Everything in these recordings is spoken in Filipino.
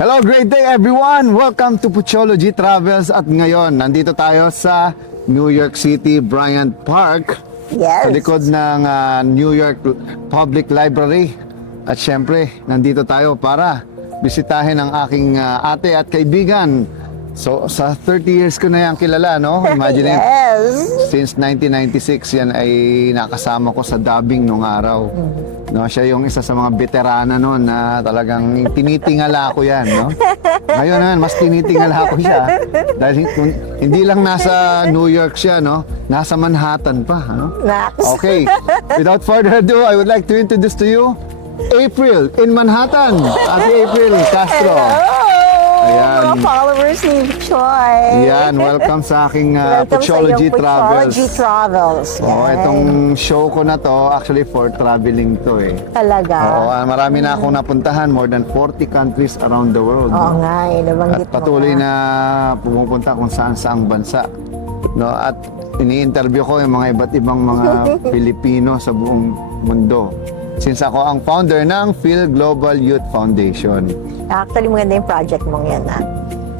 Hello, great day everyone! Welcome to Puchology Travels at ngayon, nandito tayo sa New York City, Bryant Park Yes. sa likod ng New York Public Library. At syempre, nandito tayo para bisitahin ang aking ate at kaibigan. So, sa 30 years ko na yan kilala, no? Imagine it. Yes. Since 1996, yan ay nakasama ko sa dubbing nung araw. No, siya yung isa sa mga veterana noon na talagang tinitingala ko yan, no? Ngayon naman, mas tinitingala ko siya. Dahil hindi lang nasa New York siya, no? Nasa Manhattan pa, no? Okay. Without further ado, I would like to introduce to you April in Manhattan. Ate April Castro. Ayan. Mga followers ni Choi. Yan, welcome sa aking Welcome Puchology sa iyong Travels. Puchology Travels. Oo, Yan. itong show ko na to, actually for traveling to eh. Talaga. Oo, marami na akong napuntahan, more than 40 countries around the world. Oo nga, nabanggit At patuloy mo na pumupunta kung saan-saang bansa. No, at ini-interview ko yung mga iba't ibang mga Pilipino sa buong mundo. Since ako ang founder ng Phil Global Youth Foundation. Actually, maganda yung project mong yan, ha?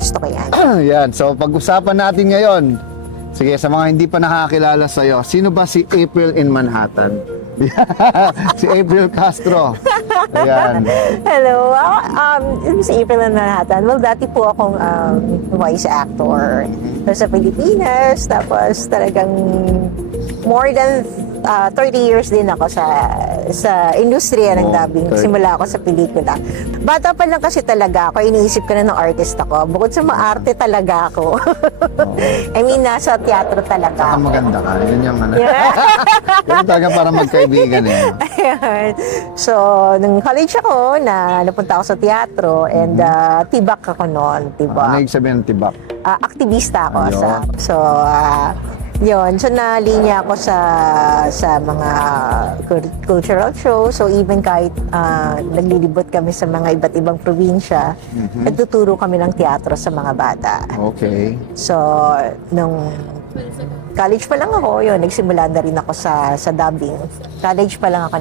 Gusto ko yan. Yan, so pag-usapan natin ngayon. Sige, sa mga hindi pa nakakilala sa'yo, sino ba si April in Manhattan? Si April Castro. Ayan. Hello. Si April na Manhattan. Well, dati po akong voice actor sa Pilipinas. Tapos talagang more than 30 years din ako sa industriya ng dubbing. Simula ako sa pelikula. Bata pa lang kasi talaga ako, iniisip ko na ng artist ako. Bukod sa maarte talaga ako. I mean, nasa teatro talaga Saka ako. maganda ka. Yun yung ano. Yeah. Yun talaga para magkaibigan eh. Ayan. So, nung college ako, napunta ako sa teatro and tibak ako noon, Ano tibak. yung sabihin ng tibak? Aktivista ako. Ayun. Yun. So, nalinya ako sa mga cultural show. So, even kahit naglilibot kami sa mga iba't ibang probinsya, nagtuturo kami ng teatro sa mga bata. Okay. So, nung college pa lang ako, yun, nagsimula na rin ako sa dubbing. College pa lang ako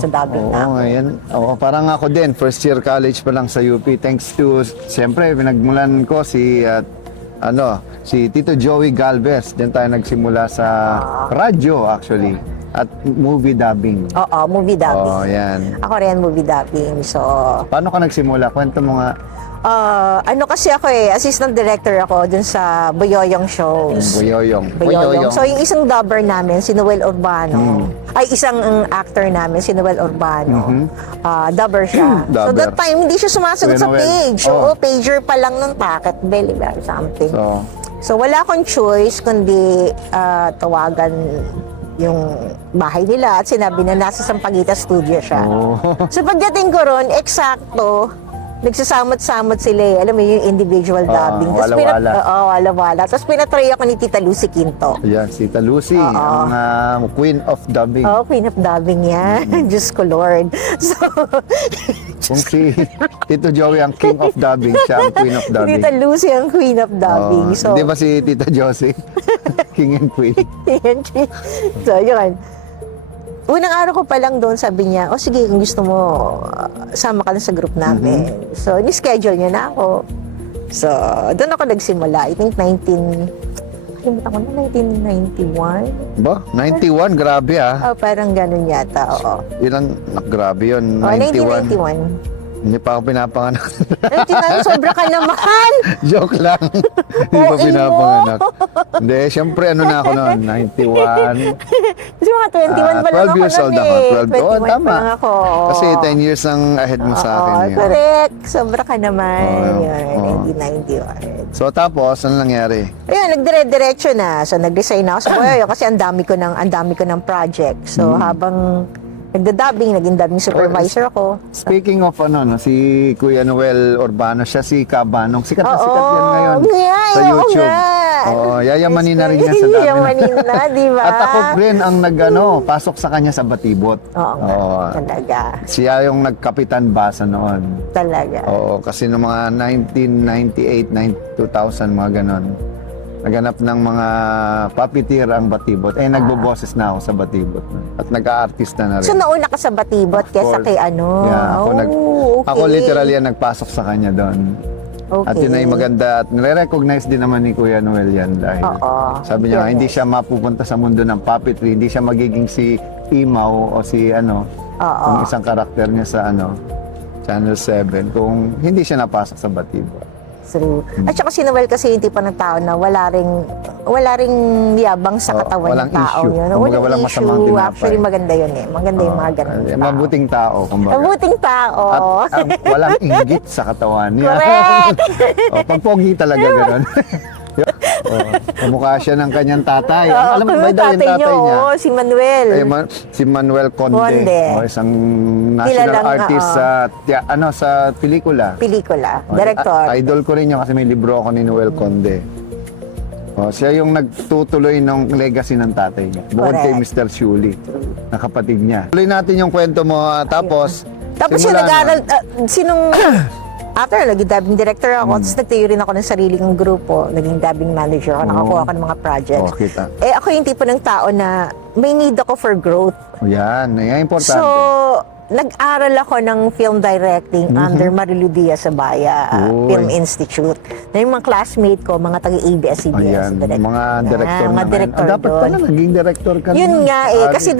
sa dubbing na. Oo, ayan. Oo, parang ako din. First year college pa lang sa UP. Thanks to, siyempre, pinagmulan ko si Tito Joey Galvez. Diyan tayo nagsimula sa radyo actually. At movie dubbing. Oo, movie dubbing. Oo, yan. Ako rin movie dubbing. So, Paano ka nagsimula? Kwento mo nga. kasi ako assistant director ako dun sa Boyoyong shows. Boyoyong. So, yung isang dubber namin, si Noel Urbano, ay isang actor namin, si Noel Urbano, dubber siya. So, Dubber. that time, hindi siya sumasagot Kuya sa Noel. page. Oh. Oo, pager pa lang ng packet bell, or something. So, wala akong choice kundi tawagan yung bahay nila at sinabi na nasa Sampaguita Studio siya. Oh. So, pagdating ko ron, eksakto, nagsasamot-samot sila eh. Alam mo yung individual dubbing. Tapos wala-wala. wala-wala. Tapos pinatry ako ni Tita Lucy Quinto. Ayan, si Tita Lucy, ang queen of dubbing. Oh, queen of dubbing yan. Diyos ko, Lord. So, Kung si Tito Joey ang king of dubbing, siya ang queen of dubbing. Tita Lucy ang queen of dubbing. So, Hindi ba si Tita Josie? King and queen. so, yun. Unang araw ko pa lang doon, sabi niya, sige, kung gusto mo, sama ka na sa group namin. So, ni-schedule niya na ako. So, doon ako nagsimula. I think 1991? Ba? 91? Grabe ah. Parang ganun yata, oo. Ilan? Grabe yun. 1991. Hindi pa ako pinapanganak. 1991, sobra ka naman! Joke lang. Hindi pa pinapanganak. Hindi, syempre ano na ako noon? 91. Kasi mga 21 pa lang 12 ako years old nun ako. eh. 12. Oo, 21 tama. pa lang ako. Kasi 10 years ang ahead mo sa akin. Yun. Correct. Sobra ka naman. Oo, Yun, oo. 1991. So tapos, ano nangyari? Ayun, nagdire-diretso na. So, nag-resign ako sa Boyoyo kasi ang dami ko ng project. So, habang nagda-dubbing, naging dubbing supervisor ako. Speaking of si Kuya Noel Urbano, siya si Kabanong. Sikat na sikat yan ngayon sa Oo YouTube. nga. Yayamanin na rin niya sa dami. Yayamanin na, di ba? At ako rin ang pasok sa kanya sa Batibot. Oo nga, talaga. Siya yung nagkapitan basa noon. Talaga. Oo, kasi noong mga 1998, 2000, mga ganon. Naganap ng mga puppeteer ang Batibot. Nagboboses na ako sa Batibot. At nag-aartista na rin. So, nauna ka sa Batibot kesa course. kay ano? Yeah, okay. ako literally ang nagpasok sa kanya doon. Okay. At yun ay maganda at nire-recognize din naman ni Kuya Noel yan dahil Oo. sabi niya Yes. hindi siya mapupunta sa mundo ng puppetry, hindi siya magiging si Imaw o si Oo. yung isang karakter niya sa Channel 7 kung hindi siya napasok sa Batibot. True. At saka si Noel kasi hindi pa ng tao na wala ring yabang sa katawan walang ng tao issue. yun. Kumbaga, walang masamang tinapay. Actually, maganda yun eh. Maganda yung mga ganun tao. Mabuting tao, kumbaga. Mabuting tao. At walang inggit sa katawan niya. Correct! Pag pogi talaga gano'n. Kamukha siya ng kanyang tatay. Alam mo ba daw yung tatay niya? Oo, si Manuel. Si Manuel Conde. Conde. Isang national Kilalang, artist sa pelikula. Pelikula. Director. Idol ko rin yun kasi may libro ako ni Noel Conde. Siya yung nagtutuloy ng legacy ng tatay niya. Bukod kay Correct. Mr. Shuli, na kapatid niya. Tuloy natin yung kwento mo. Tapos Tapos yung simula nag-aaral, nun, sinong, after, naging dubbing director ako, tapos nagtayo rin ako ng sariling grupo, naging dubbing manager ako, nakakuha ako ng mga projects. kita. Ako yung tipo ng tao na may need ako for growth. Yan, importante. So, nag-aral ako ng film directing under Marilu Diaz Sabaya Uy. Film Institute. Na yung mga classmate ko, mga taga-ABS-CBS. Ayan, mga director mga naman. director Dapat doon. pala naging director ka Yun naman. nga kasi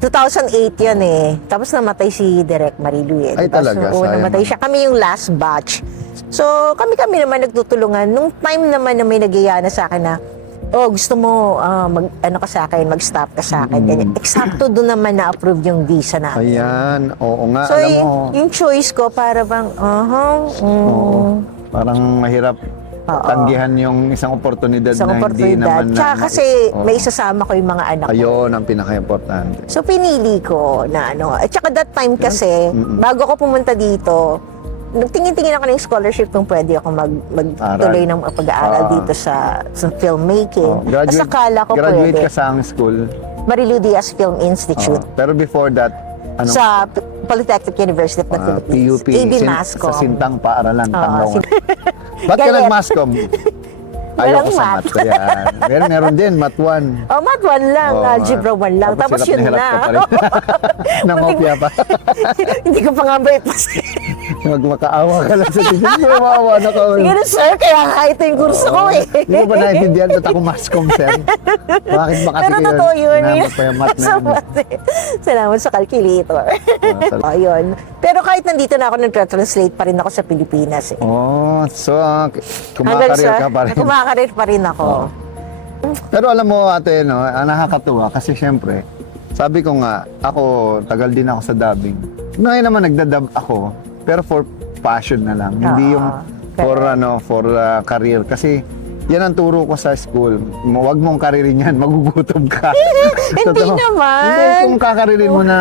2008 yun eh. Tapos namatay si Direk Marilu eh. Ay, Diba? talaga? So, Sayang namatay naman. siya. Kami yung last batch. So, kami naman nagtutulungan. Nung time naman na may nag-iaya na sa akin na, gusto mo mag-stop ka sa akin. Ganyan. Eksakto doon naman na-approve yung visa natin. Ayan, oo nga, So, alam mo. yung choice ko para bang, Oo, parang mahirap tanggihan yung isang oportunidad isang na hindi oportunidad. naman Tsaka kasi oo. may isasama ko yung mga anak ko. Ayun ang pinaka-importante. So, pinili ko na At saka that time kasi, bago ako pumunta dito, nagtingin-tingin ako ng scholarship kung pwede ako magtuloy ng pag-aaral dito sa filmmaking. Tapos akala ko graduate pwede. ka sa ang school. Marilu Diaz Film Institute. Pero before that, Sa Polytechnic University of the Philippines. PUP, AB Mascom. sa Sintang Paaralan, Oo, Tanggawan. Ba't ka Galit. nag-Mascom? Ayaw ko Walang sa math. math. Kaya, meron din, math 1. Math 1 lang, algebra 1 lang. Tapos yun hirap na. ka pa rin. Nangopya pa. Hindi ko pa nga ba ipas. Magmakaawa ka lang sa tingin mo. Maawa na ka. Sige na, sir, kaya nga ito yung kurso ko eh. Hindi mo ba naintindihan ba't ako Mascom, sir? Bakit ba kasi Pero totoo yun. Namat pa yung math na yun. Salamat sa calculator. Ayun. Pero kahit nandito na ako, nag-translate pa rin ako sa Pilipinas eh. So kumakarir ka pa rin. Kumakarir pa rin ako. Pero alam mo ate, nakakatuwa kasi syempre, sabi ko nga, ako, tagal din ako sa dubbing. Ngayon naman nagdadub ako, pero for passion na lang. Hindi yung for career. Kasi yan ang turo ko sa school. Huwag mong karirin yan, magugutom ka. Hindi naman. Hindi, kung kakaririn mo na...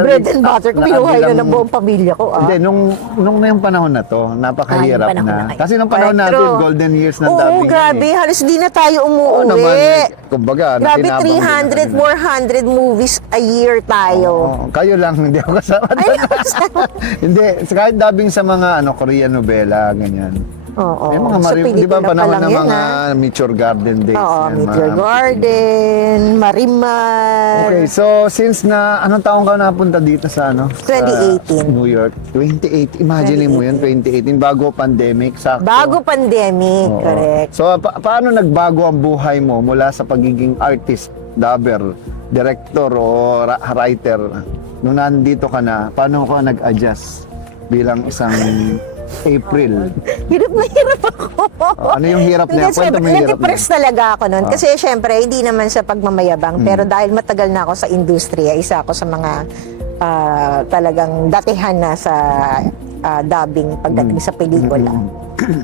Bread and butter ko, binuhay na ng buong pamilya ko. Hindi, nung na yung panahon na to, napakahirap Yung panahon na. Kasi nung panahon Correct, natin, true. golden years ng Oo, dubbing. grabe. Halos di na tayo Oo naman. umuwi. Kumbaga, Grabe, nakinabang din 300, 400 movies a year tayo. Oo, kayo lang, hindi ako kasama. Ay, kasama. Hindi, kahit dubbing sa mga Korean novela, ganyan. Oo. May mga Sa di ba pelikula pa panahon lang ng yan, mga Meteor Garden days? Oo, yan, Meteor mga- Garden, Marimar. Okay, so since anong taong ka napunta dito sa 2018. Sa New York? 2018. Imagine mo yun, 2018, bago pandemic, sakto. Bago pandemic, Oo. correct. So, paano nagbago ang buhay mo mula sa pagiging artist, dubber, director o writer? Nung nandito ka na, paano ka nag-adjust bilang isang April? Hirap na hirap ako. Ano yung hirap na yan? Hindi, Kwento mo yung hirap na nag-depress talaga ako noon. Kasi syempre, hindi naman sa pagmamayabang. Pero dahil matagal na ako sa industriya, isa ako sa mga talagang datihan na sa dubbing pagdating sa pelikula.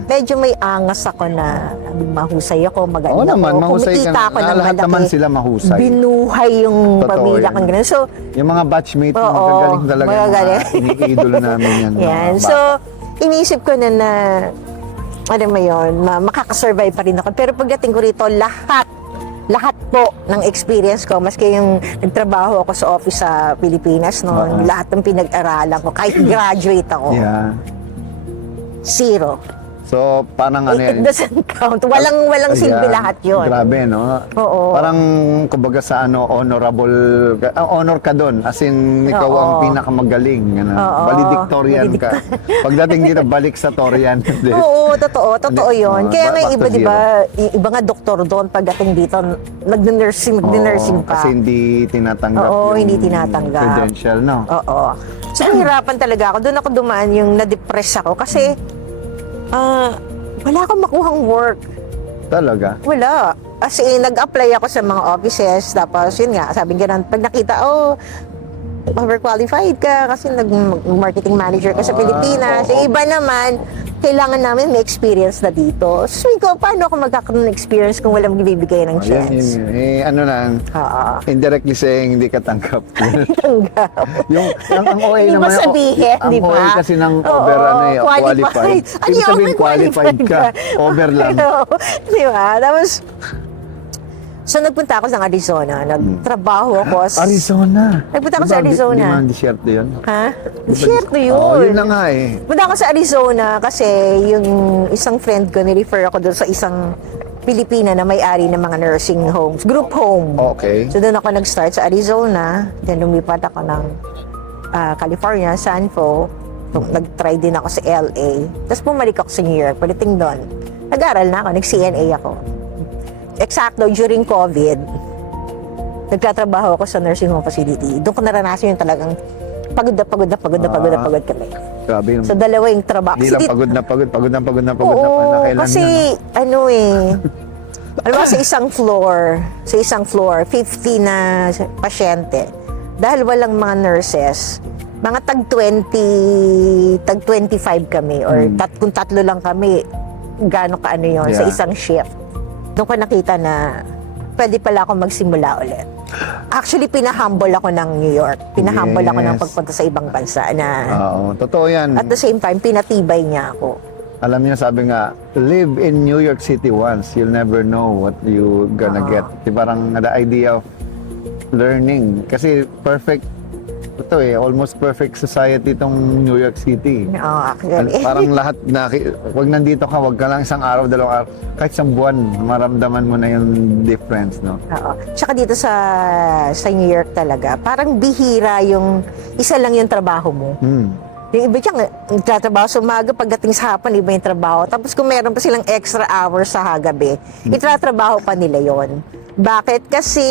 Medyo may angas ako na mahusay ako, magaling Oo naman, ako. mahusay ka. Kumikita ako ng Lahat malaki. naman sila mahusay. Binuhay yung Totoo pamilya yan. kang ganun. So, Yung mga batchmate mo, Oo, magagaling talaga. magagaling. Iniidolo namin yan. yan. mga So, bata. inisip ko na ano mo yun, makakasurvive pa rin ako. Pero pagdating ko rito, lahat po ng experience ko, maski yung nagtrabaho ako sa office sa Pilipinas noon, lahat ng pinag-aralan ko, kahit graduate ako, Yeah. zero. So, parang ano It yan. doesn't count. Walang silbi Ayan, lahat yun. Grabe, no? Oo. Parang, kumbaga sa honorable, honor ka doon. As in, ikaw Oo. ang pinakamagaling. Ano? Oo. Valedictorian ka. Pagdating dito, balik sa Torian. Oo, totoo yun. Oo, Kaya nga back iba, to di ba, iba nga doktor doon pagdating dito, nagdi-nursing Oo, pa. kasi hindi tinatanggap Oo, yung hindi tinatanggap. credential, no? Oo. So, nahirapan talaga ako. Doon ako dumaan yung na-depress ako kasi wala akong makuhang work. Talaga. Wala. As in, nag-apply ako sa mga offices, tapos yun nga, sabi nga pag nakita, overqualified ka kasi nag-marketing manager ka sa Pilipinas. oo. Yung iba naman, kailangan namin may experience na dito. So, sabi ko, paano ako magkakaroon ng experience kung walang bibigay ng chance? Ano lang, Oo. indirectly saying hindi ka tanggap. Tanggap. ang OA Hindi mo naman, sabihin, ang di ba? OA kasi ng Oo, qualified. Ano Ibig yung sabihin qualified ka, over lang. Di ba? Tapos, so nagpunta ako sa Arizona. Nagtrabaho ako Arizona. Nagpunta ako sa Arizona. Di man desierto yun? Ha? Desierto yun. Yun na nga eh. Punta ako sa Arizona kasi yung isang friend ko, ni-refer ako doon sa isang Pilipina na may-ari ng mga nursing homes, group home. Okay. So doon ako nag-start sa Arizona, then lumipat ako ng California, San Fo. Nag-try din ako sa LA. Tapos bumalik ako sa New York, paliting doon. Nag-aral na ako, nag-CNA ako. Eksakto, during COVID, nagtatrabaho ako sa nursing home facility. Doon ko naranasan yung talagang pagod kami. Grabe yung, So, dalawa yung trabaho. hindi lang pagod na pagod na Oo, kailan kasi alam mo, sa isang floor, 50 na pasyente. Dahil walang mga nurses, mga tag 25 kami, or kung tatlo lang kami, gaano kaano yun, sa Yeah. isang shift. Doon ko nakita na pwede pala ako magsimula ulit. Actually, pinahumble ako ng New York. Pinahumble ako ng Yes. pagpunta sa ibang bansa na Oo, totoo yan. at the same time, pinatibay niya ako. Alam niyo, sabi nga, live in New York City once, you'll never know what you gonna get. Di parang the idea of learning. Kasi perfect, ito almost perfect society itong New York City. Oo, actually. Parang lahat, wag nandito ka, wag ka lang isang araw, dalawang araw, kahit isang buwan, maramdaman mo na yung difference, no? Oo. Tsaka dito sa New York talaga, parang bihira yung isa lang yung trabaho mo. Yung iba dyan, nagtatrabaho sa umaga, pagdating sa hapon, iba yung trabaho. Tapos kung meron pa silang extra hours sa gabi, itatrabaho pa nila yon. Bakit? Kasi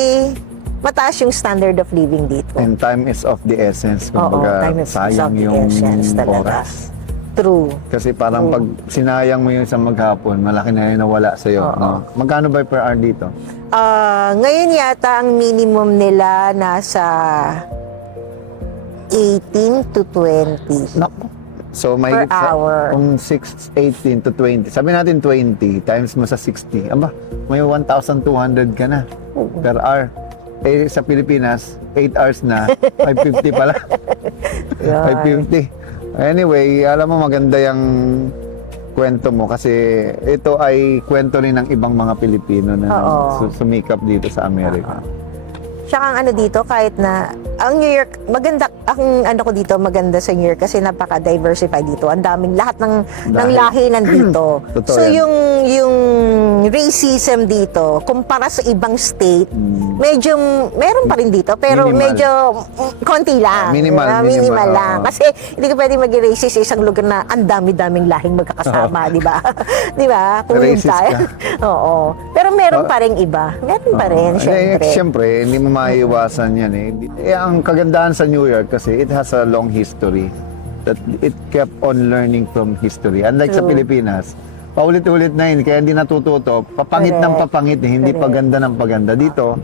mataas yung standard of living dito. And time is of the essence. Oo, Kumbaga, time is of sayang the yung essence talaga. oras. True. Kasi parang pag sinayang mo yung sa maghapon, malaki na yung nawala sa'yo. No? Magkano ba per hour dito? Ngayon yata ang minimum nila nasa 18 to 20. Naku. So may Per hour. Kung 18 to 20. Sabi natin 20 times mo sa 60. Aba, may 1,200 ka na per hour. Eh sa Pilipinas, 8 hours na, 550 pala. 550. Anyway, alam mo maganda yung kwento mo kasi ito ay kwento rin ng ibang mga Pilipino na sumikap dito sa Amerika. Tsaka ang ano dito, kahit na ang New York, maganda, ang ano ko dito, maganda sa New York kasi napaka-diversified dito. Ang daming, lahat ng lahi nandito. Totoo So yan. yung racism dito, kumpara sa ibang state, medyo, meron pa rin dito, pero Minimal. medyo konti lang. Minimal, lang. oo. Kasi hindi ka pwede maging racist sa isang lugar na ang dami-daming lahing magkakasama, di ba? Di ba? Kung yun Racist tayo. Oo. Pero meron pa rin iba. Meron pa rin, syempre. Siyempre, hindi mo maiiwasan yan ang kagandahan sa New York kasi it has a long history that it kept on learning from history. Unlike sa True. Pilipinas, paulit-ulit na yun, kaya hindi natututo. Papangit ng Correct. papangit, hindi Correct. paganda ng paganda. Dito,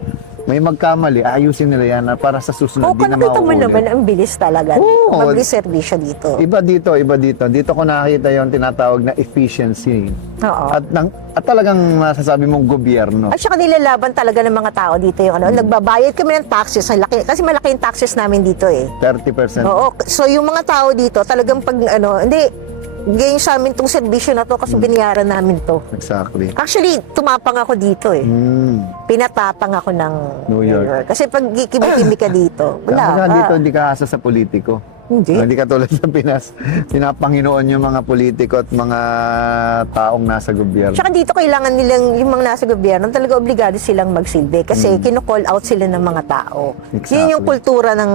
may magkamali, ayusin nila yan para sa susunod, Oo, di na nakita mo mauulit. naman, ang bilis talaga. Oo. Mag-reservisyo dito. Iba dito. Dito ko nakita yung tinatawag na efficiency. Oo. At talagang masasabi mong gobyerno. At saka nilalaban talaga ng mga tao dito yung ano, nagbabayad kami ng taxes. Ang laki, kasi malaki yung taxes namin dito eh. 30%. Oo. So yung mga tao dito, talagang pag ano, hindi, ganyan sa amin tong serbisyo na to kasi binayaran namin to. Exactly. Actually, tumapang ako dito eh. Pinatapang ako ng New York. Kasi pag kimi ka dito, wala Kaya ka. dito, hindi ka asa sa politiko. Hindi. Hindi katulad sa Pinas, pinapanginoon yung mga politiko at mga taong nasa gobyerno. Tsaka dito kailangan nilang, yung mga nasa gobyerno, talaga obligado silang magsilbi kasi kino-call out sila ng mga tao. Exactly. Yun yung kultura ng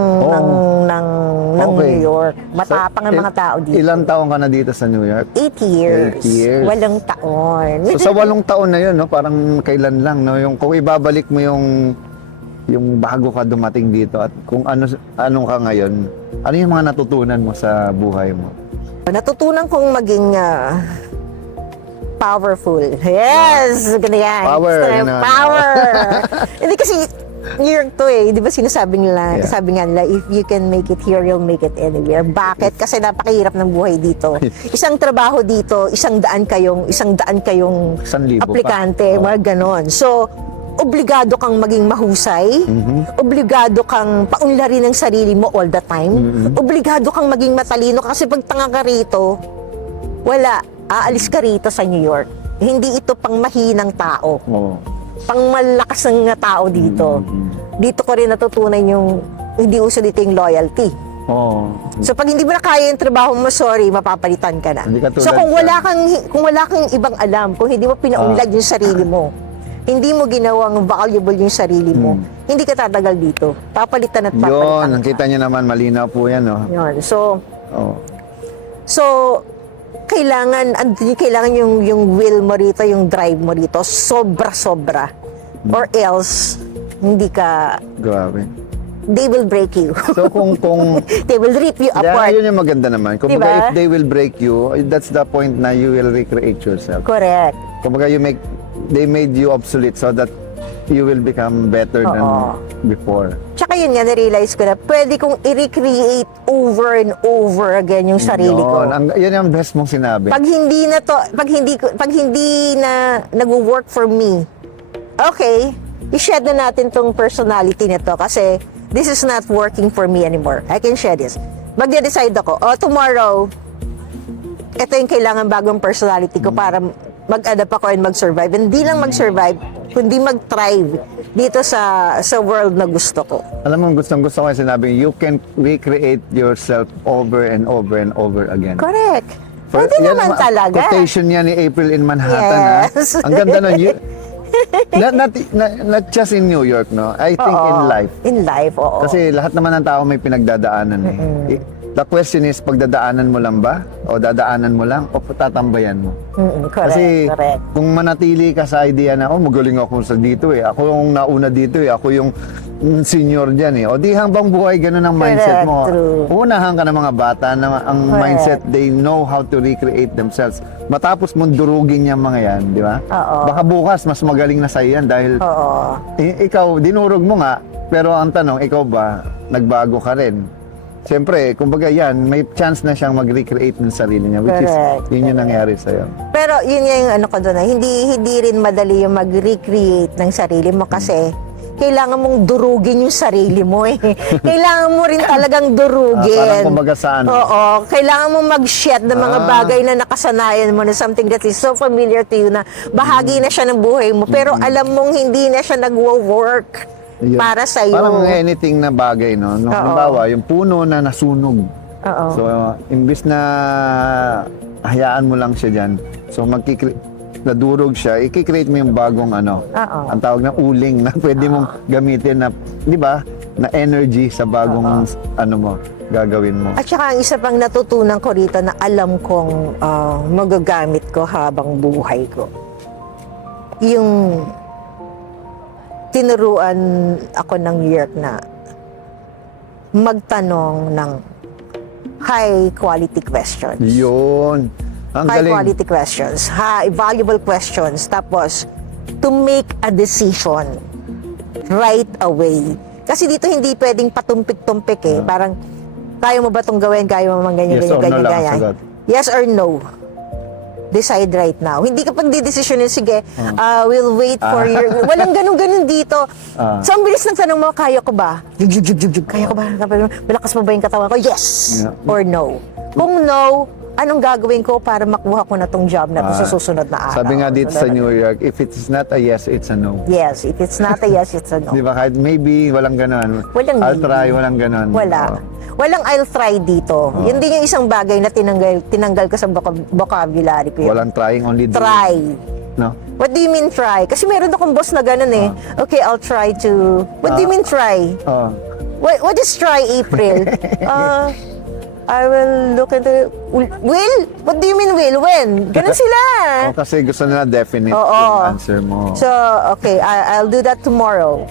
Okay. New York. Matapang ang mga tao dito. Ilang taon ka na dito sa New York? 8 years. 8 years. 8 taon. So sa 8 taon na yun, no, parang kailan lang, no, yung kung ibabalik mo yung bago ka dumating dito at kung anong ka ngayon, ano yung mga natutunan mo sa buhay mo? Natutunan kong maging powerful. Yes! Ganyan. Power, Gusto ko yung ganun. power! Hindi kasi New York to eh. Di ba sinasabi nila, Yeah. sabi nga nila, if you can make it here, you'll make it anywhere. Bakit? Kasi napakahirap ng buhay dito. Isang trabaho dito, 100 kayong 1,000 aplikante, pa. mga ganon. So, obligado kang maging mahusay, obligado kang paunlarin ang sarili mo all the time, obligado kang maging matalino kasi pag tanga ka rito, wala, aalis ka rito sa New York. Hindi ito pang mahinang tao, Oo. pang malakas ng tao dito. Dito ko rin natutunan yung, hindi uso dito yung loyalty. Oo. So pag hindi mo na kaya yung trabaho mo, sorry, mapapalitan ka na. Hindi katulad So kung sa- wala kang ibang alam, kung hindi mo pinaunlad yung sarili mo, hindi mo ginawang valuable yung sarili mo, hindi ka tatagal dito. Papalitan at papalitan Yun, ka. nakita niyo naman, malinaw po yan, no? Yun. So Oo. kailangan yung will mo rito, yung drive mo rito, sobra-sobra. Or else, hindi ka, Grabe. they will break you. So kung They will rip you yeah, apart. yun yung maganda naman. Kung Diba? if they will break you, that's the point na you will recreate yourself. Correct. Kumbaga they made you obsolete so that you will become better than Oo. before. Tsaka yun nga, na-realize ko na pwede kong i-recreate over and over again yung sarili ko. Yun ang best mong sinabi. Pag hindi na nag-work for me, okay, i-shed na natin tong personality nito kasi this is not working for me anymore. I can shed this. Magde-decide ako, tomorrow, ito yung kailangan bagong personality ko para mag-adapt ako and mag-survive. Hindi lang mag-survive, kundi mag-thrive dito sa world na gusto ko. Alam mo, gustong-gusto ko yung sinabi, you can recreate yourself over and over and over again. Correct. For- Pwede yan naman ang talaga. quotation niya ni April in Manhattan. Yes. Ha? Ang ganda nun. Not just in New York, no? I think in Oo. life. In life, oo. Kasi lahat naman ng tao may pinagdadaanan eh. The question is, pagdadaanan mo lang ba? O dadaanan mo lang? O tatambayan mo? Correct, Kasi correct. kung manatili ka sa idea na, magaling ako sa dito eh. Ako yung nauna dito eh. Ako yung senior dyan eh. O di hanggang buhay, ganun ang mindset mo. true. Unahan ka ng mga bata na ang Correct. mindset, they know how to recreate themselves. Matapos mong durugin yung mga yan, di ba? Oo. Baka bukas, mas magaling na sa'yo yan dahil Oo. ikaw, dinurog mo nga, pero ang tanong, ikaw ba, nagbago ka rin? Siyempre, kumbaga yan, may chance na siyang mag-recreate ng sarili niya, which Correct. is, yun yung nangyari sa'yo. Pero yun nga yung ano ko doon, hindi rin madali yung mag-recreate ng sarili mo kasi kailangan mong durugin yung sarili mo eh. Kailangan mo rin talagang durugin. Parang kumbaga sa ano? Oo. Kailangan mo mag-shed ng mga bagay na nakasanayan mo na something that is so familiar to you na bahagi na siya ng buhay mo. Pero alam mong hindi na siya nagwo-work Yun. para sa'yo. Parang anything na bagay, no? Oo. Halimbawa, yung puno na nasunog. Oo. So, imbis na hayaan mo lang siya dyan, so nadurog siya, i-create mo yung bagong ano, Oo. ang tawag na uling na pwede mong gamitin na, di ba, na energy sa bagong ano mo, gagawin mo. At saka ang isa pang natutunan ko rito na alam kong magagamit ko habang buhay ko. Yung tinuruan ako ng New York na magtanong ng high quality questions. Yun. Ang High galing. quality questions, valuable questions, tapos to make a decision right away. Kasi dito hindi pwedeng patumpik-tumpik eh. Parang, kaya mo ba itong gawin? Kaya mo man ganyan, Yes or no ganyan, lang ang ganyan. sagot. Yes or no? Decide right now. Hindi ka pagdidesisyonin, sige, we'll wait for your... Walang ganun-ganun dito. So, ang bilis ng tanong mo, kaya ko ba? Jug. Kaya ko ba? Malakas mo ba yung katawan ko? Yes! Yeah. Or no? Kung no, anong gagawin ko para makuha ko na tong job na to sa susunod na araw. Sabi nga dito sa New York, if it's not a yes, it's a no. Yes, if it's not a yes, it's a no. Di ba? Kahit maybe, walang ganon. Walang I'll maybe. try, walang ganon. Wala. Oo. Walang I'll try dito. Yun din yung isang bagay na tinanggal ko sa vocabulary ko yun. Walang trying, only doing. Try. No? What do you mean try? Kasi meron akong boss na ganun eh. Okay, I'll try to... What do you mean try? Oh. What is try, April? I will look into... Will? What do you mean will? When? Ganun sila. Oh, kasi gusto nila definite Oo. yung answer mo. So, okay, I'll do that tomorrow.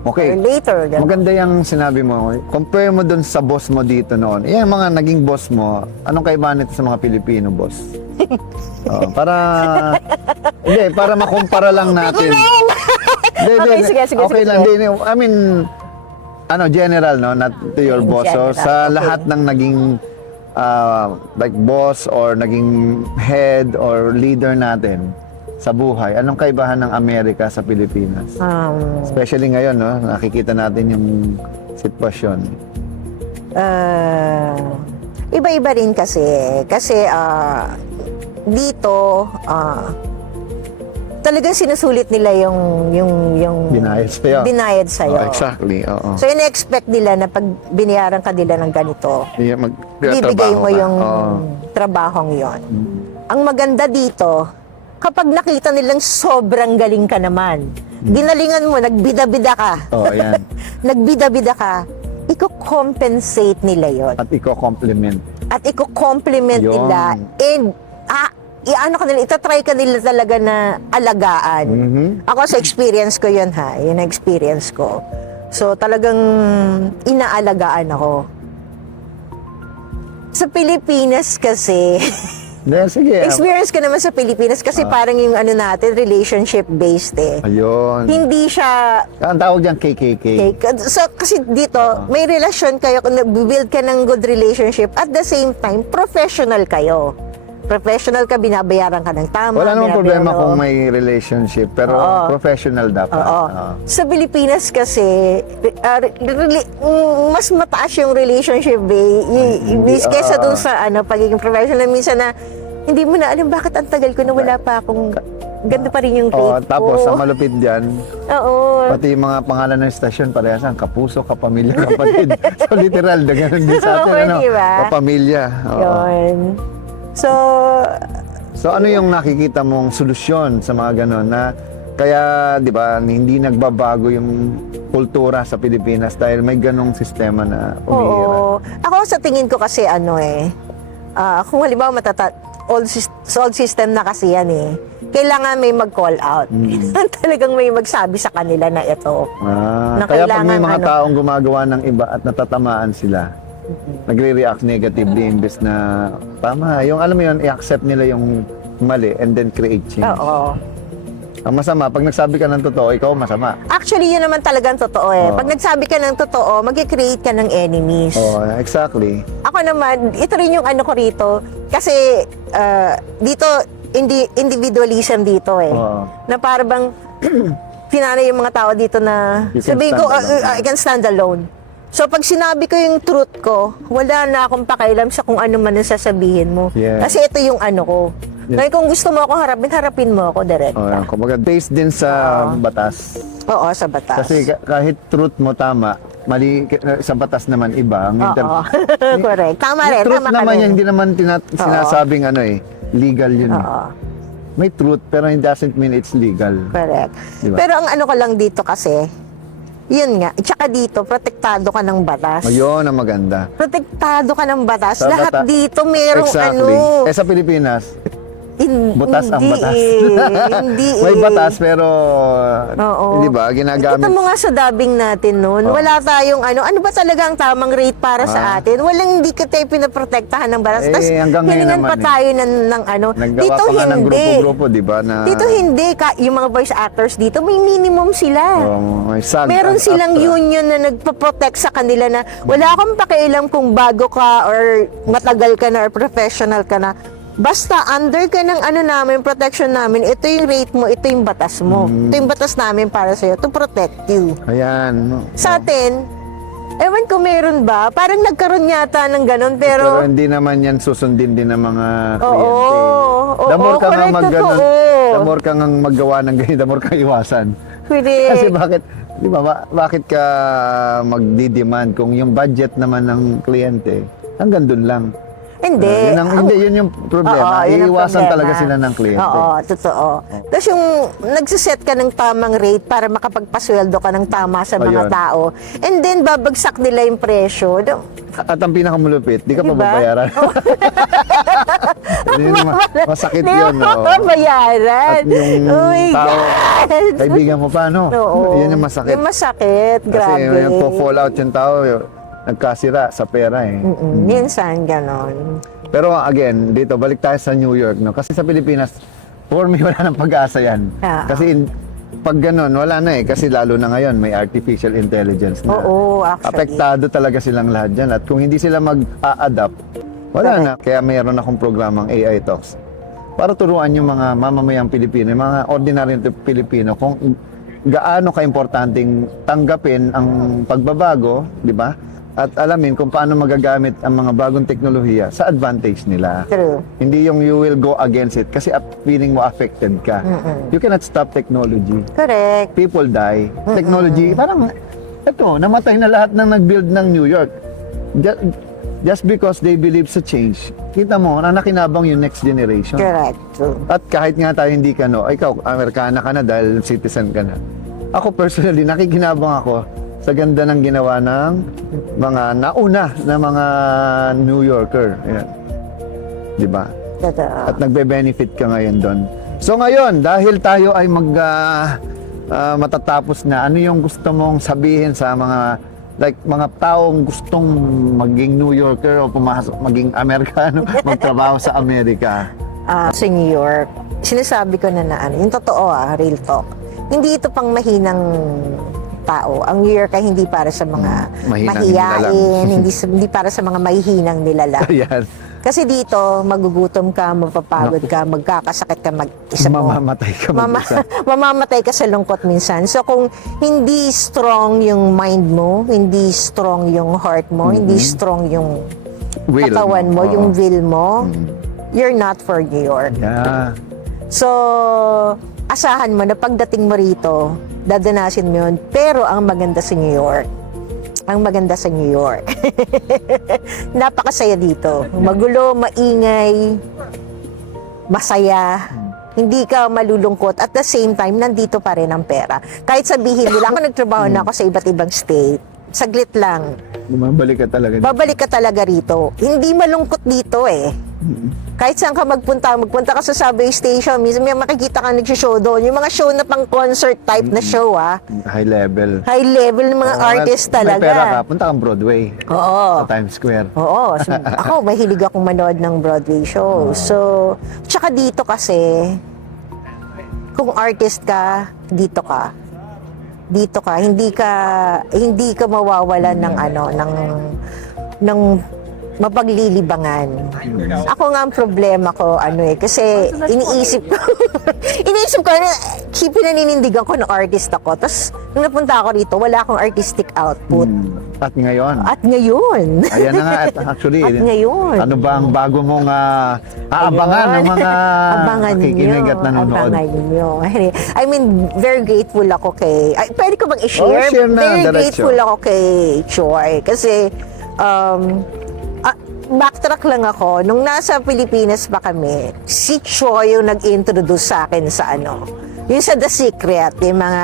Okay. Or later. Ganun. Maganda yung sinabi mo. Compare mo dun sa boss mo dito noon. Yung mga naging boss mo, anong kaibahan nito sa mga Pilipino boss? Para hindi, para makumpara lang natin. Okay, sige. Okay lang din. I mean, general, no? Not to your boss. So, General, sa okay. lahat ng naging like boss or naging head or leader natin sa buhay, anong kaibahan ng Amerika sa Pilipinas? Especially ngayon, no? Nakikita natin yung sitwasyon. Iba-iba rin kasi. Kasi dito, talagang sinusulit nila yung Binayad sa'yo. binayad sa'yo. Oh, exactly, oo. So, ina-expect nila na pag binayaran ka nila ng ganito, bibigay Trabaho mo ka. yung Oo. trabahong yon. Ang maganda dito, kapag nakita nilang sobrang galing ka naman, ginalingan mo, nagbida-bida ka. Oh, ayan. Nagbida-bida ka, i-compensate nila yon. At iko-compliment. At i-compliment Yun. nila. And, itatry ka nila talaga na alagaan. Ako sa experience ko yun ha. Yun ang experience ko. So, talagang inaalagaan ako. Sa Pilipinas kasi, Sige. experience ko naman sa Pilipinas kasi parang yung natin, relationship-based eh. Ayun. Hindi siya Ang tawag diyan KKK. So, kasi dito, may relasyon kayo, build ka ng good relationship, at the same time, professional kayo. Professional ka, binabayaran ka ng tama. Wala namang problema binabayaran- kung may relationship, pero professional dapat. Oo. Sa Pilipinas kasi, mas mataas yung relationship kesa dun sa pagiging professional. Minsan na, hindi mo na alam bakit ang tagal ko na wala pa akong ganda pa rin yung rate ko. Tapos, ang malupit dyan, Oo. pati yung mga pangalan ng stasyon, parehas ang kapuso, kapamilya, kapatid. So, literal, ganun din sa atin, Oo, diba? Kapamilya. Oo. Yun. So, ano yung nakikita mong solusyon sa mga ganon na kaya, di ba, hindi nagbabago yung kultura sa Pilipinas dahil may ganong sistema na umihira? Oo. Ako sa tingin ko kasi kung halimbawa old system na kasi yan eh, kailangan may mag-call out. Talagang may magsabi sa kanila na ito. Na Kaya pag may kailangan, mga taong gumagawa ng iba at natatamaan sila, nagre-react negatively imbes na tama. Yung alam mo yun, i-accept nila yung mali and then create change. Oo. Ang masama, pag nagsabi ka ng totoo, ikaw masama. Actually, yun naman talagang totoo eh. Oo. Pag nagsabi ka ng totoo, mag-create ka ng enemies. Oh, exactly. Ako naman, ito rin yung ko rito. Kasi dito, individualism dito eh. Oo. Na para bang tinanay yung mga tao dito na You can sabihin ko, stand alone. I can stand alone. So pag sinabi ko yung truth ko, wala na akong pakialam sa kung ano man ang sasabihin mo. Yeah. Kasi ito yung ko. Yeah. Kaya kung gusto mo ako harapin mo ako direct. Oh, kumbaga, based din sa batas. Oo, sa batas. Kasi kahit truth mo tama, mali sa batas naman iba. Ang Oo. Correct. Tama rin. truth Tama ka naman rin. yan, hindi naman sinasabing legal yun. Oo. May truth, pero it doesn't mean it's legal. Correct. Diba? Pero ang ko lang dito kasi, yun nga, tsaka dito, protektado ka ng batas. Ayun ang maganda. Protektado ka ng batas. Sa Lahat bata- dito merong Exactly. Sa Pilipinas, butas ang hindi batas. Hindi May batas pero Oo. di ba ginagamit. Kita mo nga sa dubbing natin noon, wala tayong ano ba talaga ang tamang rate para sa atin? Walang hindi ka tayo pinaprotektahan ng batas. Tas hanggang ngayon hilingan naman pa tayo ng Naggawa dito pa nga ng hindi. grupo-grupo, di ba? Na, Dito hindi. Yung mga voice actors dito, may minimum sila. may SAG Meron at silang AFTRA. union na nagpo-protect sa kanila na wala akong pakialam kung bago ka or matagal ka na or professional ka na. Basta under ka ng namin, protection namin, ito yung rate mo, ito yung batas mo. Ito yung batas namin para sa'yo to protect you. Ayan. Sa atin, Ewan ko meron ba? Parang nagkaroon yata ng ganun, Pero pero... hindi naman yan susundin din ng mga Oo, kliyente. oo, The more ka nga correct, mag-ganon, totoo. the more ka nga maggawa ng ganyan, the more ka iwasan. Pwede. Kasi bakit, di ba, bakit ka magdi-demand kung yung budget naman ng kliyente, hanggang dun lang. Hindi. Hindi, yun yung problema. Oo, yun ang Iiwasan problema. talaga sila ng kliyente. Oo, totoo. Tapos yung nagsiset ka ng tamang rate para makapagpasweldo ka ng tama sa mga Ayun. tao. And then, babagsak nila yung presyo. At ang pinakamalupit, di ka pa Diba? babayaran. Yun yung masakit yun. Hindi oo. mo bayaran. At yung Oh my tao, God. kaibigan mo pa, no? Oo. Yun yung masakit. Yung masakit, Kasi grabe. yung po-fall out yung tao, nagkasira sa pera eh. Minsan, ganon. Pero again, dito, balik tayo sa New York, no? Kasi sa Pilipinas, for me, wala nang pag-asa yan. Kasi pag ganun, wala na eh. Kasi lalo na ngayon, may artificial intelligence na. Oo, actually. Apektado talaga silang lahat dyan. At kung hindi sila mag-a-adapt, wala na. Kaya mayroon akong programang AI Talks para turuan yung mga mamamayang Pilipino, yung mga ordinaryong Pilipino kung gaano ka-importanting tanggapin ang pagbabago, di ba? At alamin kung paano magagamit ang mga bagong teknolohiya sa advantage nila. True. Hindi yung you will go against it kasi feeling mo affected ka. You cannot stop technology. Correct. People die. Technology, parang, eto, namatay na lahat ng nag-build ng New York. Just because they believe sa change. Kita mo, na nakinabang yung next generation. Correct. True. At kahit nga tayo hindi ka, no, ikaw, Amerikana ka na dahil citizen ka na. Ako personally, nakikinabang ako sa ganda ng ginawa ng mga nauna na mga New Yorker. Ayan. Di ba? Totoo. At nagbe-benefit ka ngayon doon. So ngayon, dahil tayo ay matatapos na, ano yung gusto mong sabihin sa mga mga taong gustong maging New Yorker o pumasok maging Amerikano, magtrabaho sa Amerika? Sa New York, sinasabi ko na ano, yung totoo real talk. Hindi ito pang mahinang tao. Ang New York ay hindi para sa mga Mahinang mahiyain, hindi para sa mga mahihinang nilalang. Ayan. Kasi dito, magugutom ka, mapapagod ka, magkakasakit ka mag-isa mo. Mamamatay ka mag-isa. Mamamatay ka sa lungkot minsan. So kung hindi strong yung mind mo, hindi strong yung heart mo, hindi strong yung Will katawan mo, Oo. yung will mo, you're not for New York. Yeah. So, asahan mo na pagdating mo rito, dadanasin mo yun. Pero ang maganda sa New York, napakasaya dito. Magulo, maingay, masaya. Hindi ka malulungkot. At the same time, nandito pa rin ang pera. Kahit sabihin nila, ako nagtrabaho na ako sa iba't ibang state. Saglit lang. Bumabalik ka talaga. Babalik ka talaga rito. Hindi malungkot dito eh. Kahit saan ka magpunta ka sa subway station, minsan may makikita ka nagsishow doon. Yung mga show na pang concert type na show High level. High level ng mga artist talaga. May pera ka, punta kang Broadway. Oo. Sa Times Square. Oo. So, ako, mahilig akong manood ng Broadway show. So, tsaka dito kasi, kung artist ka, dito ka. Hindi ka mawawalan ng mapaglilibangan. Ako nga ang problema ko, kasi iniisip ko, pinaninindigan ko ng artist ako. Tapos, nung napunta ako rito, wala akong artistic output. At ngayon. At ngayon. Ayan na nga, actually. At ngayon. Ano ba ang bago mong aabangan ng mga nakikinig at nanonood? Abangan nyo. I mean, very grateful ako kay... pwede ko bang i-share? share na, Very diretso. grateful ako kay Choi. Kasi, backtrack lang ako. Nung nasa Pilipinas pa kami, si Choi yung nag-introduce sa akin sa yung sa The Secret, yung mga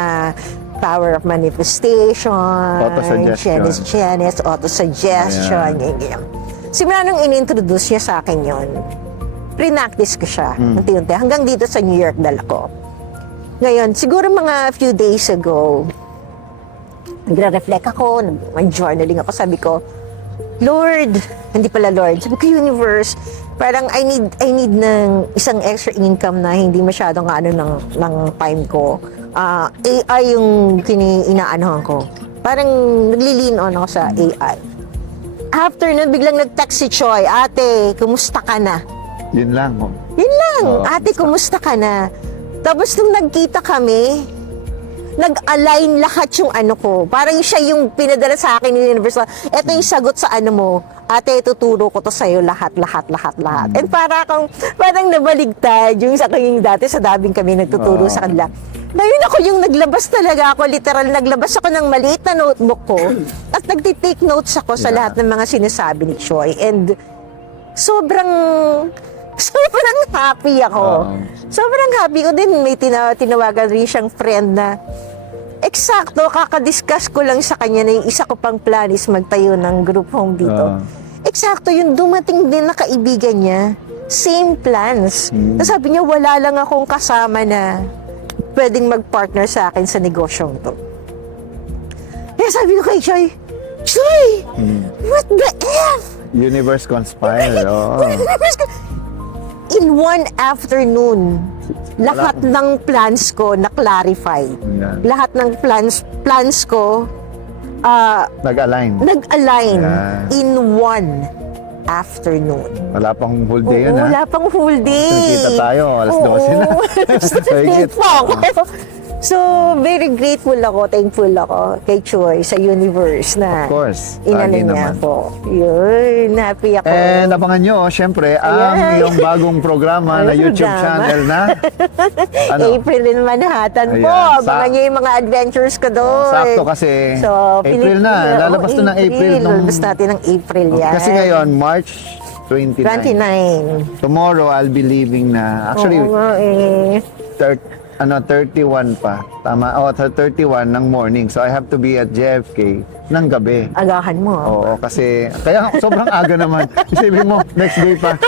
power of manifestation, Autosuggestion. Chinese, autosuggestion, ganyan. Simula nung in-introduce niya sa akin yun, pre-practice ko siya, unti-unti, hanggang dito sa New York dala ko. Ngayon, siguro mga few days ago, nagre-reflect ako, nag-journaling ako, sabi ko, Lord, hindi pala Lord, sabi ko, Universe, parang I need ng isang extra income na hindi masyadong ng time ko. AI yung inaanohan ko. Parang nagli-lean on ako sa AI. After nun, biglang nag-text si Choi, ate, kumusta ka na? Yun lang. Yun lang, Oo, ate, kumusta ka na? Tapos nung nagkita kami, nag-align lahat yung ano ko. Parang siya yung pinadala sa akin ni universe. Ito yung sagot sa ano mo. Ate, tuturo ko to sa'yo lahat. And parang nabaligtad yung sa kanyang dati sa dabing kami nagtuturo sa kanila. Ngayon ako yung naglabas talaga ako, literal naglabas ako ng maliit na notebook ko at nagtitake notes ako sa lahat ng mga sinasabi ni Choi. And sobrang happy ako. Sobrang happy ko din. May tinawagan rin siyang friend na eksakto, kakadiscuss ko lang sa kanya na yung isa ko pang plan is magtayo ng group home dito. Eksakto yung dumating din na kaibigan niya. Same plans. Sabi niya, wala lang akong kasama na pwedeng mag-partner sa akin sa negosyong to. Kaya sabi ko kay Choi, what the F? Universe conspired. In one afternoon, lahat ng plans ko na-clarify. Yan. Lahat ng plans ko Nag-align. nag-align Yan. in one afternoon. Wala pang whole day yun, Oo, ha? wala pang whole day. Nakita tayo, alas 12 na. Late pa ako. So, very grateful ako, thankful ako kay Choi sa universe na Of course. inano Lagi niya naman. ako. Yun, happy ako. And abangan nyo, syempre, ang Ayan. iyong bagong programa na Ano YouTube drama? channel na April in Manhattan po. Ayan. Abangan niyo yung mga adventures ko doon. sakto kasi April na. Lalabas to ng April. Lalabas natin ng April yan. Kasi ngayon, March 29. 29. Tomorrow, I'll be leaving na. Actually, Oo nga eh. 31 pa. Tama. 31 ng morning. So, I have to be at JFK ng gabi. Agahan mo. Oo, kasi kaya sobrang aga naman. Isipin mo, next day pa,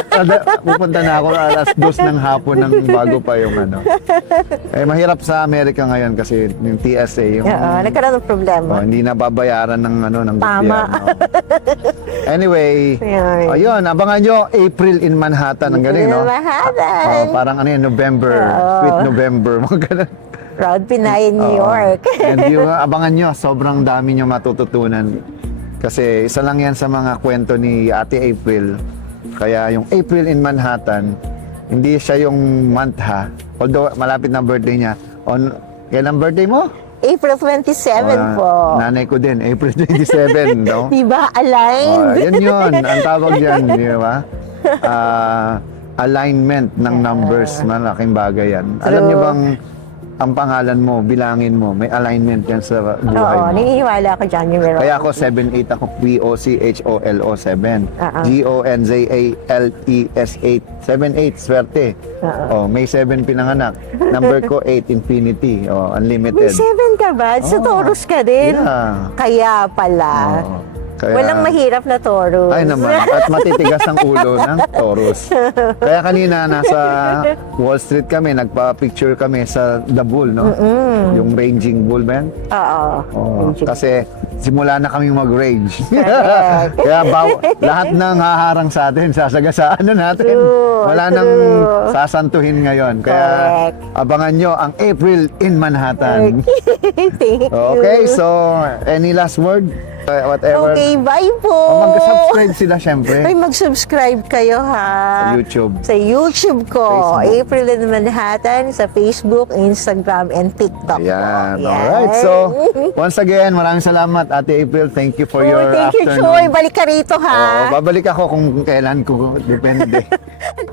pupunta na ako alas 2 ng hapon ng bago pa yung ano. Eh, mahirap sa Amerika ngayon kasi yung TSA, yung Nagkaroon ng problema. hindi na babayaran ng ano ng Tama. gobyerno. Anyway, Ayan. ayun, abangan nyo, April in Manhattan. Ang galing, no? Manhattan. Parang ano yun, November, sweet November, mga ganun. Proud Pinay in New York. And yung abangan nyo, sobrang dami nyo matututunan. Kasi isa lang yan sa mga kwento ni Ate April. Kaya yung April in Manhattan, hindi siya yung month ha. Although malapit na birthday niya. Kailan birthday mo? April 27 po. Nanay ko din, April 27, no? Diba? Aligned? Yun. Ang tawag dyan, di ba? Alignment ng numbers. Malaking bagay yan. Alam niyo bang ang pangalan mo, bilangin mo, may alignment yan sa buhay Oo, mo. naniniwala ako dyan yung meron. Kaya ako 7-8 ako, POCHOLO 7. GONZALES 8. 7-8, swerte. May 7 pinanganak. Number ko 8, infinity. May Unlimited. 7 ka ba? Sa Taurus ka din? Yeah. Kaya pala. Kaya- Walang mahirap na Taurus. Ay naman, at matitigas ang ulo ng Taurus. Kaya kanina nasa Wall Street kami, nagpa-picture kami sa The Bull, no? Yung ranging bull, man. Oo. Kasi simula na kaming mag-rage. Correct. Kaya lahat ng haharang sa atin, sasagasaan na natin. True, Wala true. nang sasantuhin ngayon. Kaya Correct. abangan nyo ang April in Manhattan. Thank you. Okay, so any last word? Whatever. Okay, bye po. Mag-subscribe sila syempre Ay, mag-subscribe kayo ha. sa YouTube. Sa YouTube ko, Facebook. April in Manhattan, sa Facebook, Instagram, and TikTok Ayan. po. Alright. So, once again, maraming salamat, Ate April. Thank you for your Thank you, afternoon. Choy. Balik ka rito Oo, ha. babalik ako kung kailan ko. Depende.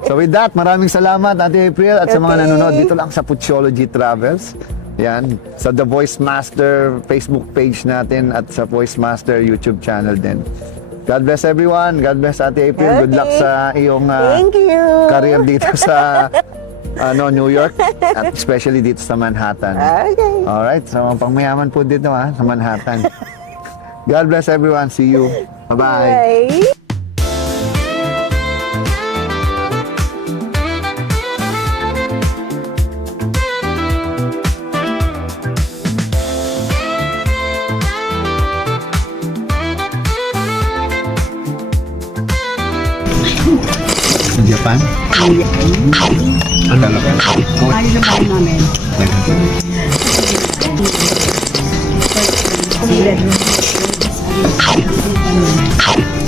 So with that, maraming salamat, Ate April, at sa mga Okay. nanonood dito lang sa Puchology Travels. Yan. Sa The Voice Master Facebook page natin at sa Voice Master YouTube channel din. God bless everyone. God bless, Ate April. Good luck Okay. sa iyong Thank you. career dito sa New York at especially dito sa Manhattan. Okay. Alright, so pangmayaman po dito sa Manhattan. God bless everyone. See you. Bye-bye. Bye. Japan? Ang talaga? Ayos na bahay namin.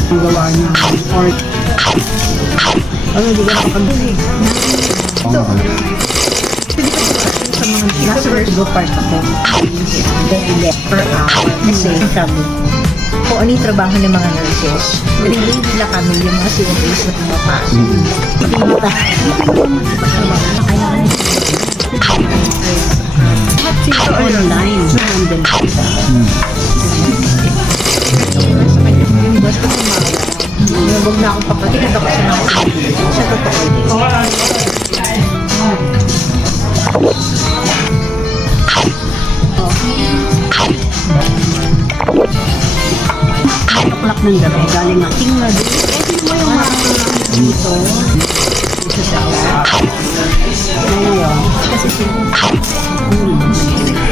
Ang gawa niya. Art. Ano, hindi ka nakakabili. Oo. sa mga nasa go part ako. Hindi, per hour. Kasi kami, kung ano yung trabaho ng mga nurses, relay nila kami yung mga CNAs na pumapasok. Pinunta. Lahat sila online. Nandun sila. Yung basta kumawa. Huwag na akong papatinig ako sa mga CNAs. Sa totoo din. Kaplak ng gabi, galing na tingnan din. Tingnan mo yung mga dito. Dito sa ngayon. Kasi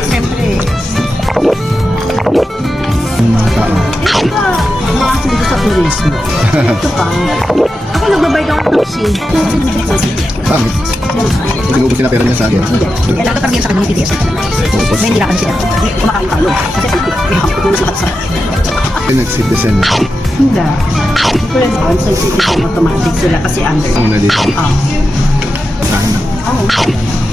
siyempre, Yung mga tao. maasin dito sa turismo. Ito pa, ako nagbabayad ako ng taxi. Bakit? Kasi ubus na pera niya sa akin. Kailangan kami sa kanyang TDS. May nirakan sila. Kumakain tayo. Kasi may hapon sa sa Nag-citizen na. Hindi. Siyempre, once ang citizen automatic sila kasi under. Ang na dito. Oo. Sana. Oo.